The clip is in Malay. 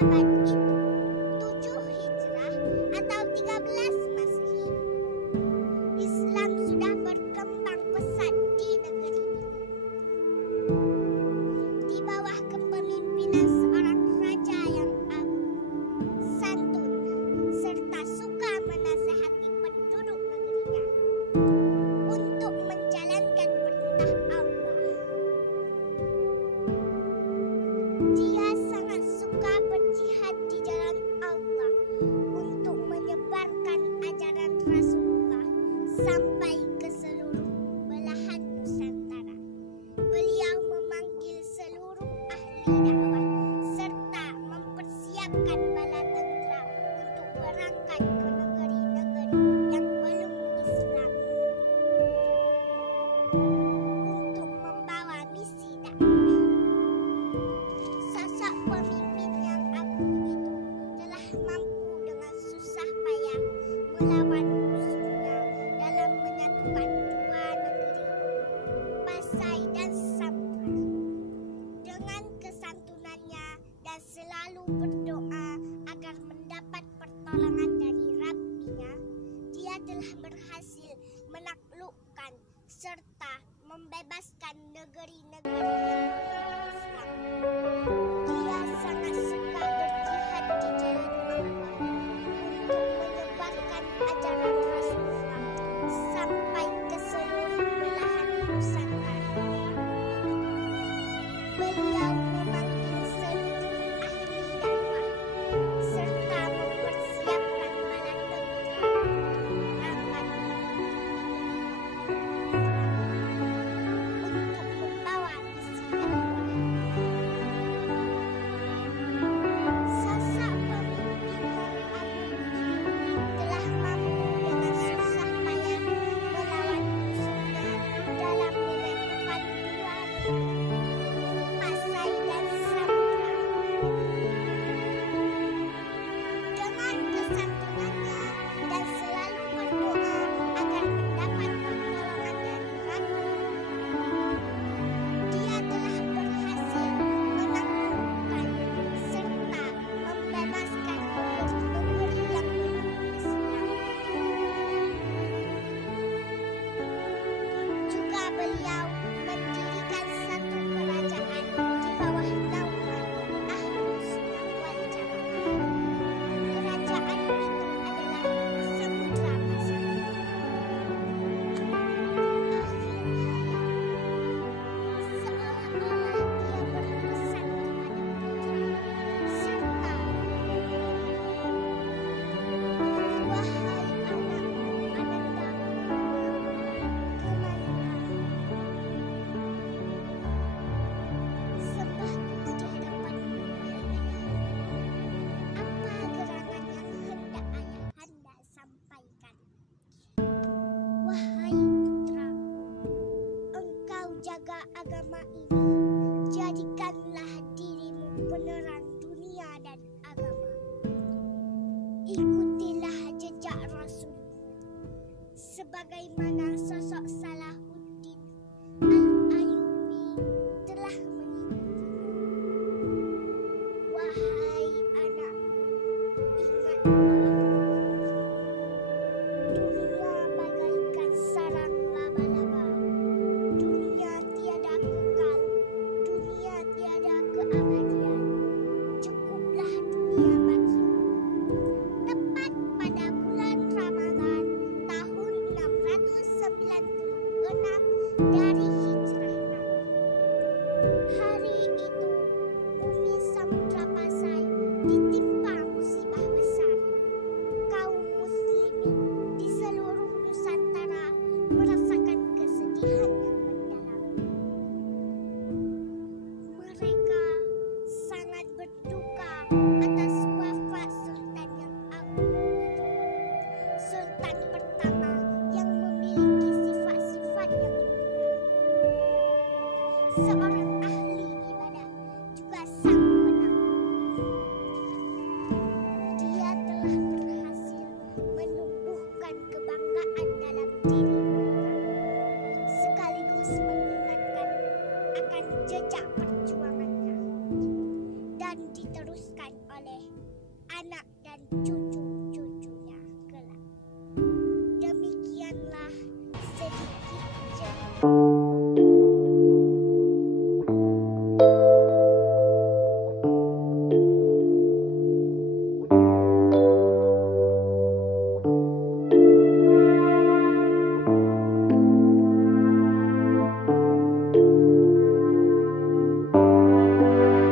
abad itu, 7 Hijrah atau 13 Masehi, Islam sudah berkembang pesat di negeri ini. Di bawah kepemimpinan seorang raja yang agung, santun, serta suka menasihati penduduk negerinya untuk menjalankan perintah Allah. Dia sangat suka berjihad di jalan Allah untuk menyebarkan ajaran Rasulullah sampai ke seluruh belahan Nusantara. Beliau memanggil seluruh ahli dakwah serta mempersiapkan bala tentera untuk berangkat ke negeri-negeri yang belum Islam untuk membawa misi dakwah. Sosok pemimpin yang agung itu telah mampu dengan susah payah melawan musuhnya dalam menyatukan dua negeri, Pasai dan Samra. Dengan kesantunannya dan selalu berdoa agar mendapat pertolongan dari Rabbinya, dia telah berhasil menaklukkan serta membebaskan negeri-negeri yang belum Islam. Dia sangat suka berjihad di jalan Allah untuk menyebarkan ajaran Rasulullah sampai ke seluruh belahan Nusantara. Beliau memanggil seluruh ahli dakwah serta mempersiapkan bala tentera berangkat untuk membawa misi dakwah. Sosok pemimpin yang agung itu telah mampu dengan susah payah melawan musuhnya dalam menyatukan dua negeri, Pasai dan Samra. Dengan kesantunannya dan selalu berdoa agar mendapat pertolongan dari Rabbi, dia telah berhasil menaklukkan serta membebaskan negeri-negeri yang belum Islam. Juga beliau mendirikan satu kerajaan di bawah naungan Ahlus Sunnah wal Jamaah. Kerajaan itu adalah Samudra Pasar. Akhir hayat, seolah-olah dia berpesan kepada putranya serta, "Wahai anakku Ananda, kemarilah. Sembahku di hadapanmu, wahai ayah. Apa gerangan yang hendak ayahanda sampaikan? Wahai putraku, engkau jaga agama ini. Jadikanlah dirimu penerang dunia dan agama. Ikutilah jejak Rasulmu, sebagaimana sosok Salahuddin Al-Ayyubi telah mengikutinya. Wahai anakku, ingatlah, dunia bagaikan sarang laba-laba. Dunia tiada kekal, dunia tiada keabadian. Cukuplah dunia bagimu." Tepat pada bulan Ramadan tahun 696 dari Hijrah Nabi. Hari itu bumi Samudra Pasai ditimpa